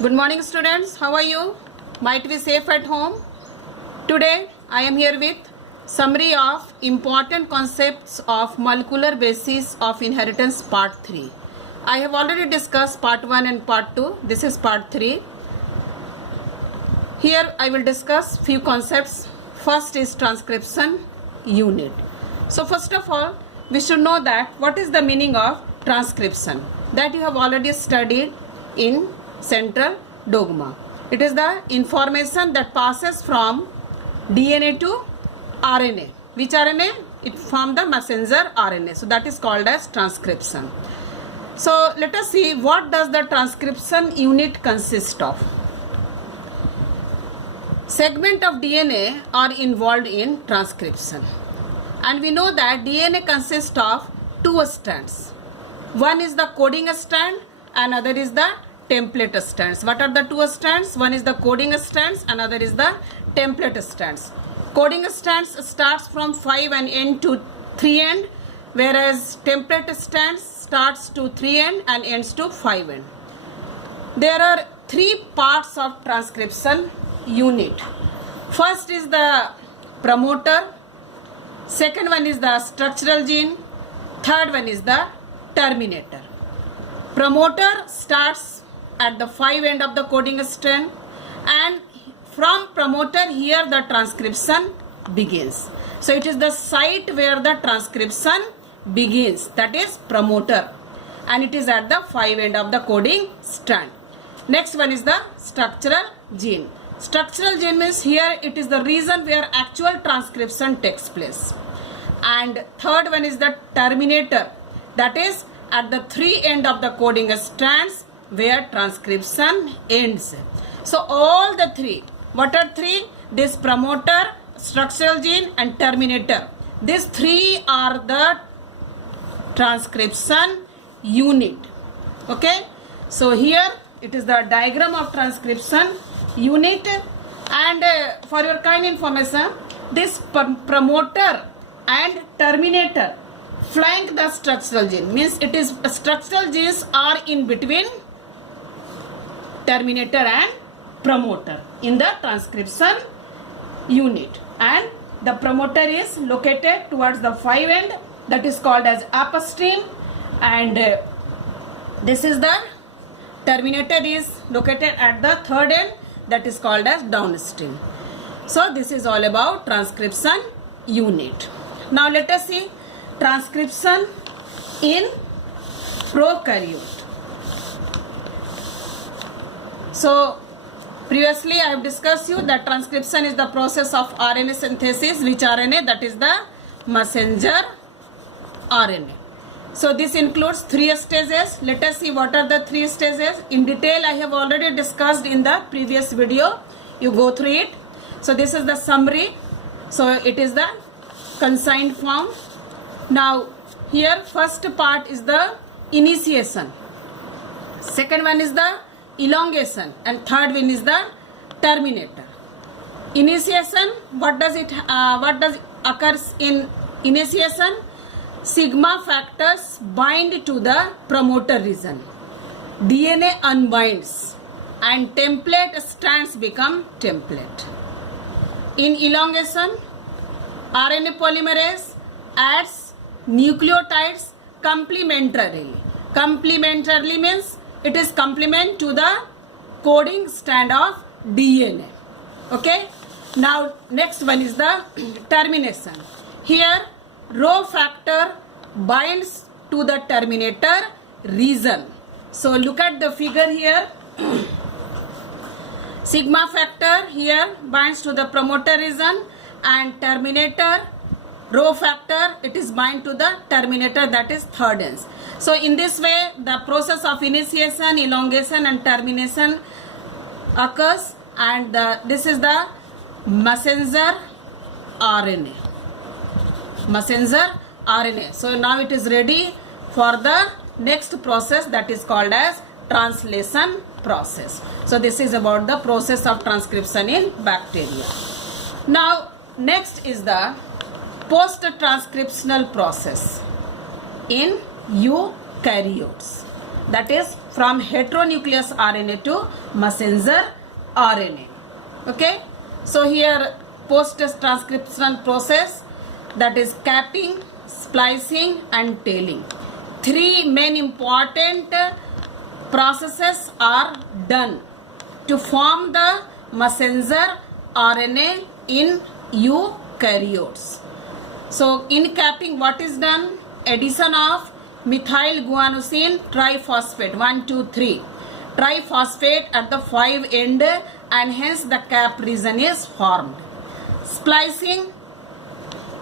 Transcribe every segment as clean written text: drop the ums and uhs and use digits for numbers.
Good morning students, how are you? Might be safe at home? Today I am here with summary of important concepts of molecular basis of inheritance part 3. I have already discussed part 1 and part 2. This is part 3. Here I will discuss few concepts. First is transcription unit. So first of all, we should know that what is the meaning of transcription. That you have already studied in central dogma. It is the information that passes from DNA to RNA. Which RNA? It forms the messenger RNA. So that is called as transcription. So let us see what does the transcription unit consist of. Segment of DNA are involved in transcription. And we know that DNA consists of two strands. One is the coding strand, another is the template strands. What are the two strands? One is the coding strands, another is the template strands. Coding strands starts from 5 and end to 3 end, whereas template strands starts to 3 end and ends to 5 end. There are three parts of transcription unit. First is the promoter, second one is the structural gene, third one is the terminator. Promoter starts at the 5 end of the coding strand, and from promoter here the transcription begins. So it is the site where the transcription begins, that is promoter, and it is at the 5 end of the coding strand. Next one is the structural gene. Structural gene means here it is the region where actual transcription takes place. And third one is the terminator, that is at the 3 end of the coding strands where transcription ends. So all the three, what are three? This promoter, structural gene and terminator. These three are the transcription unit. Okay. So here it is the diagram of transcription unit, and for your kind information, this promoter and terminator flank the structural gene, means it is structural genes are in between terminator and promoter in the transcription unit, and the promoter is located towards the 5 end, that is called as upstream, and this is the terminator is located at the 3rd end, that is called as downstream. So this is all about transcription unit. Now let us see transcription in prokaryote. So previously I have discussed you that transcription is the process of RNA synthesis. Which RNA? That is the messenger RNA. So this includes 3 stages. Let us see what are the 3 stages. In detail I have already discussed in the previous video. You go through it. So this is the summary. So it is the consigned form. Now here first part is the initiation. Second one is the elongation, and third one is the terminator. Initiation, what does occurs in initiation? Sigma factors bind to the promoter region. DNA unbinds and template strands become template. In elongation, RNA polymerase adds nucleotides complementarily. Complementarily means it is complement to the coding strand of DNA. Okay. Now next one is the termination. Here rho factor binds to the terminator region. So look at the figure here. Sigma factor here binds to the promoter region, and terminator rho factor, it is bind to the terminator, that is 3rd end. So in this way the process of initiation, elongation and termination occurs, and this is the messenger RNA. Messenger RNA. So now it is ready for the next process, that is called as translation process. So this is about the process of transcription in bacteria. Now next is the post-transcriptional process in eukaryotes. that is from heteronucleus RNA to messenger RNA. Okay, so here post-transcriptional process, that is capping, splicing and tailing. Three main important processes are done to form the messenger RNA in eukaryotes. So in capping, what is done? Addition of methyl guanosine triphosphate 1,2,3 triphosphate at the 5 end, and hence the cap region is formed. Splicing.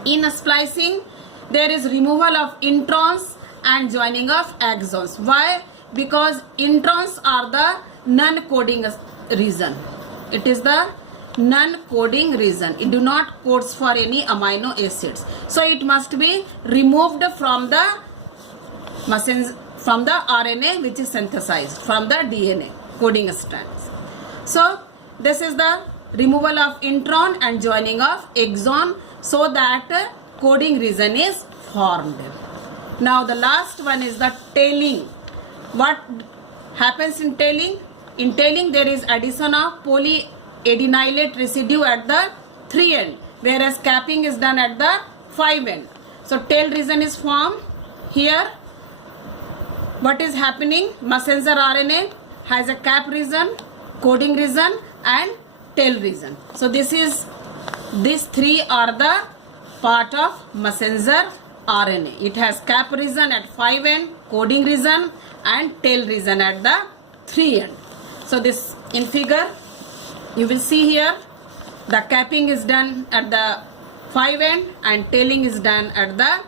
In splicing, there is removal of introns and joining of exons. Why? Because introns are the non-coding region. It is the non-coding region. It do not codes for any amino acids. So it must be removed from the RNA which is synthesized from the DNA coding strands. So this is the removal of intron and joining of exon, so that coding region is formed. Now the last one is the tailing. What happens in tailing? In tailing, there is addition of polyadenylate residue at the 3 end, whereas capping is done at the 5 end. So tail region is formed. Here what is happening? Messenger RNA has a cap region, coding region and tail region. So these three are the part of messenger RNA. It has cap region at 5 end, coding region and tail region at the 3 end. So this in figure you will see here, the capping is done at the 5 end and tailing is done at the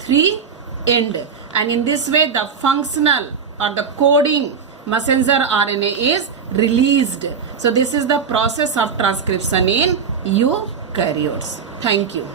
3 end, and in this way the functional or the coding messenger RNA is released. So this is the process of transcription in eukaryotes. Thank you.